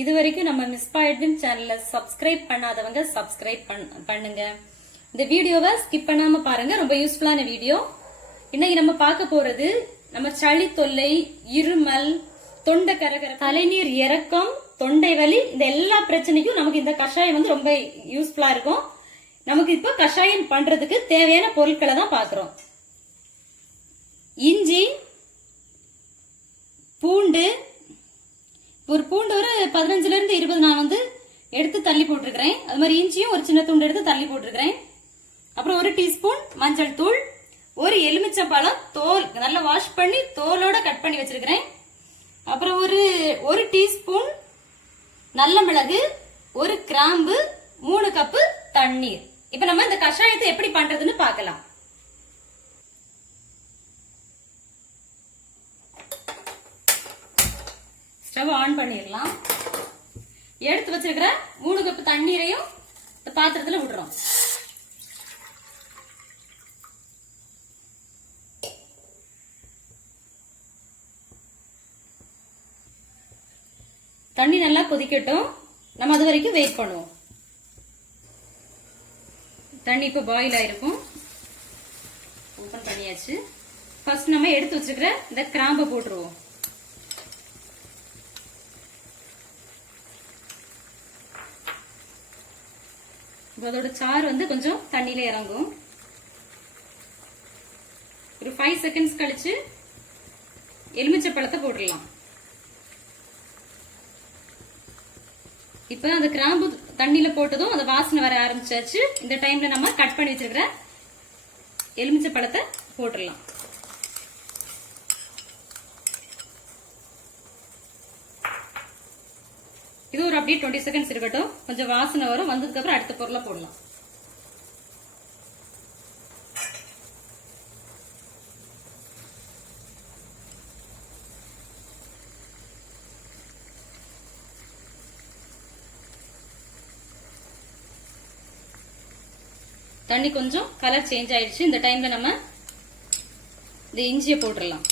இது வரைக்கும் நம்ம மிஸ் பாயிட்வின் சேனலை சப்ஸ்கிரைப் பண்ணாதவங்க சப்ஸ்கிரைப் பண்ணுங்க. இந்த வீடியோவை ஸ்கிப் பண்ணாம பாருங்க, ரொம்ப யூஸ்ஃபுல்லான வீடியோ. இன்னைக்கு நம்ம பார்க்க போறது நம்ம சளி தொல்லை, இருமல், தொண்டை கரகர, தலைநீர் இறக்கம், தொண்டை வலி, இந்த எல்லா பிரச்சனைக்கும் நமக்கு இந்த கஷாயம் வந்து ரொம்ப யூஸ்ஃபுல்லா இருக்கும். நமக்கு இப்ப கஷாயம் பண்றதுக்கு தேவையான பொருட்களை தான் பாக்குறோம். இஞ்சி, பூண்டு, ஒரு பூண்டு ஒரு 15ல இருந்து 20 நான் வந்து எடுத்து தள்ளி போட்டிருக்கிறேன். அது மாதிரி இஞ்சியும் ஒரு சின்ன துண்டு எடுத்து தள்ளி போட்டிருக்கிறேன். அப்புறம் 1 டீஸ்பூன் மஞ்சள் தூள், ஒரு எலுமிச்சம்பழம் தோல் நல்லா வாஷ் பண்ணி தோலோட கட் பண்ணி வச்சிருக்கிறேன். அப்புறம் ஒரு டீஸ்பூன் நல்ல மிளகு, ஒரு கிராம்பு, 3 கப்பு தண்ணீர். இப்ப நம்ம இந்த கஷாயத்தை எப்படி பண்றதுன்னு பார்க்கலாம். ஸ்டவ் ஆன் பண்ணிடலாம். எடுத்து வச்சிருக்கிற 3 கப்பு தண்ணீரையும் இந்த பாத்திரத்துல விடுறோம். தண்ணி நல்லா கொதிக்கட்டும், நம்ம அது வரைக்கும் வெயிட் பண்ணுவோம். தண்ணி இப்போ பாயில் ஆயிருக்கும். ஓபன் பண்ணியாச்சு. ஃபர்ஸ்ட் நம்ம எடுத்து வச்சிருக்கிற இந்த கிராம்பை போட்டுருவோம். அதோட சாறு வந்து கொஞ்சம் தண்ணியில இறங்கும். ஒரு 5 செகண்ட்ஸ் கழிச்சு எலுமிச்சை பழத்தை போட்டுடலாம். இப்ப அந்த கிராம்பு தண்ணியில போட்டதும் அந்த வாசனை வர ஆரம்பிச்சாச்சு. இந்த டைம்ல நம்ம கட் பண்ணி வச்சிருக்கிற எலுமிச்சை பழத்தை போட்டுடலாம். இது ஒரு அப்படியே 20 செகண்ட்ஸ் இருக்கட்டும். கொஞ்சம் வாசனை வரும். வந்ததுக்கு அப்புறம் அடுத்த பொருளை போடலாம். தண்ணி கொஞ்சம் கலர் சேஞ்ச் ஆயிடுச்சு. இந்த டைம்ல நம்ம இந்த இஞ்சியை போட்டுடலாம்.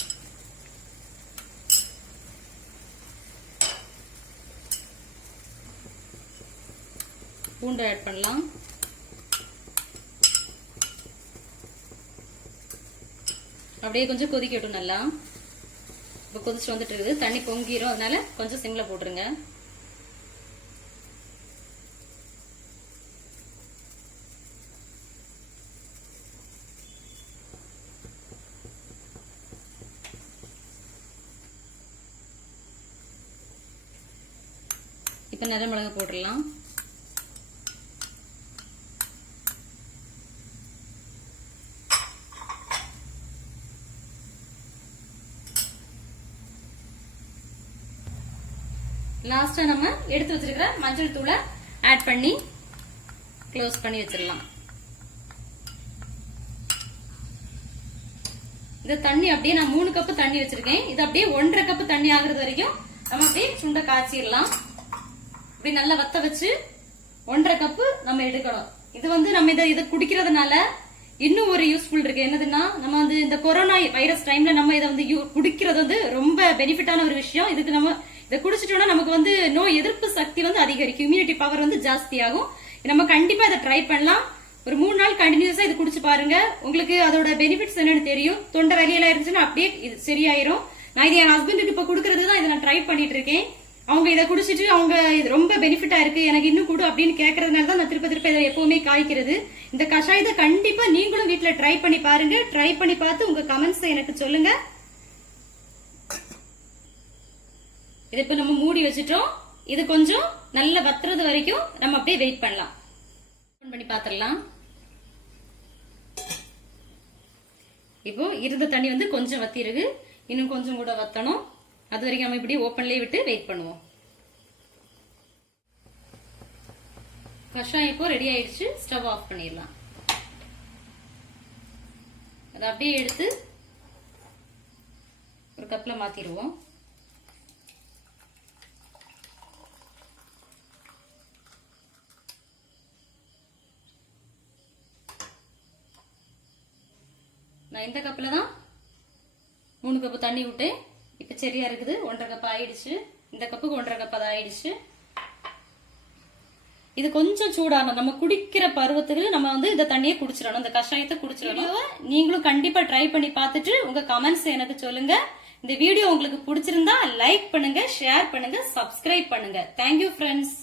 பூண்டு ஆட் பண்ணலாம். அப்படியே கொஞ்சம் கொதிக்கட்டும் நல்லா. இப்ப கொதிச்சு வந்துட்டு இருக்குது. தண்ணி பொங்கிரும், அதனால கொஞ்சம் சிம்ல போட்டுருங்க. இப்ப நிற மிளகு போட்டுடலாம். லாஸ்டா நம்ம எடுத்து வச்சிருக்கிற மஞ்சள் தூளை ஆட் பண்ணி க்ளோஸ் பண்ணி வச்சிடலாம். இந்த தண்ணி அப்படியே நான் 3 கப்பு தண்ணி வச்சிருக்கேன். இது அப்படியே 1.5 கப்பு தண்ணி ஆகுறது வரைக்கும் நம்ம அப்படியே சுண்ட காய்ச்சிடலாம். இப்படி நல்லா வத்த வச்சு 1.5 கப்பு நம்ம எடுக்கணும். இது வந்து நம்ம இதை குடிக்கிறதுனால இன்னும் ஒரு யூஸ்ஃபுல் இருக்கு. என்னதுன்னா, நம்ம வந்து இந்த கொரோனா வைரஸ் டைம்ல நம்ம இதை வந்து குடிக்கிறது வந்து ரொம்ப பெனிஃபிட்டான ஒரு விஷயம். இதுக்கு நம்ம இதை குடிச்சிட்டோம்னா நமக்கு வந்து நோய் எதிர்ப்பு சக்தி வந்து அதிகரிக்கும், இம்யூனிட்டி பவர் வந்து ஜாஸ்தி ஆகும். நம்ம கண்டிப்பா இதை ட்ரை பண்ணலாம். ஒரு 3 நாள் கண்டினியூஸா இது குடிச்சு பாருங்க. உங்களுக்கு அதோட பெனிஃபிட்ஸ் என்னன்னு தெரியும். தொண்டை வலியெல்லாம் இருந்துச்சுன்னா அப்படியே இது சரியாயிரும். நான் இது என் ஹஸ்பண்டுக்கு இப்ப கொடுக்கறது தான் இதை நான் ட்ரை பண்ணிட்டு இருக்கேன். அவங்க இதை குடிச்சிட்டு அவங்க இது ரொம்ப பெனிஃபிட்டா இருக்கு, எனக்கு இன்னும் கொடு அப்படின்னு கேட்கறதுனால தான் நான் திருப்ப இதை எப்பவுமே காய்க்கிறது. இந்த கஷாயத்தை கண்டிப்பா நீங்களும் வீட்டுல ட்ரை பண்ணி பாருங்க. ட்ரை பண்ணி பார்த்து உங்க கமெண்ட்ஸ் எனக்கு சொல்லுங்க. இது இப்ப நம்ம மூடி வச்சுட்டோம். இது கொஞ்சம் நல்ல வத்துறது வரைக்கும் நம்ம அப்படியே வெயிட் பண்ணலாம். ஓபன் பண்ணி பாத்திரலாம். இப்போ இருந்த தண்ணி வந்து கொஞ்சம் வத்தி இருக்கு. இன்னும் கொஞ்சம் கூட வத்தணும். அது வரைக்கும் நம்ம இப்படி ஓப்பன்லயே விட்டு வெயிட் பண்ணுவோம். கஷாயம் இப்போ ரெடி ஆயிடுச்சு. ஸ்டவ் ஆஃப் பண்ணிடலாம். அதை அப்படியே எடுத்து ஒரு கப்ல மாத்திடுவோம். நான் இந்த கப்பில் தான் 3 கப்பு தண்ணி விட்டேன். இப்போ சரியா இருக்குது. 1.5 கப் ஆயிடுச்சு. இந்த கப்புக்கு 1.5 கப் ஆயிடுச்சு. இது கொஞ்சம் சூடானோம், நம்ம குடிக்கிற பருவத்துக்கு நம்ம வந்து இந்த தண்ணியை குடிச்சிடணும், இந்த கஷாயத்தை குடிச்சிடணும். நீங்களும் கண்டிப்பா ட்ரை பண்ணி பார்த்துட்டு உங்க கமெண்ட்ஸ் எனக்கு சொல்லுங்க. இந்த வீடியோ உங்களுக்கு பிடிச்சிருந்தா லைக் பண்ணுங்க, ஷேர் பண்ணுங்க, சப்ஸ்கிரைப் பண்ணுங்க. Thank you friends.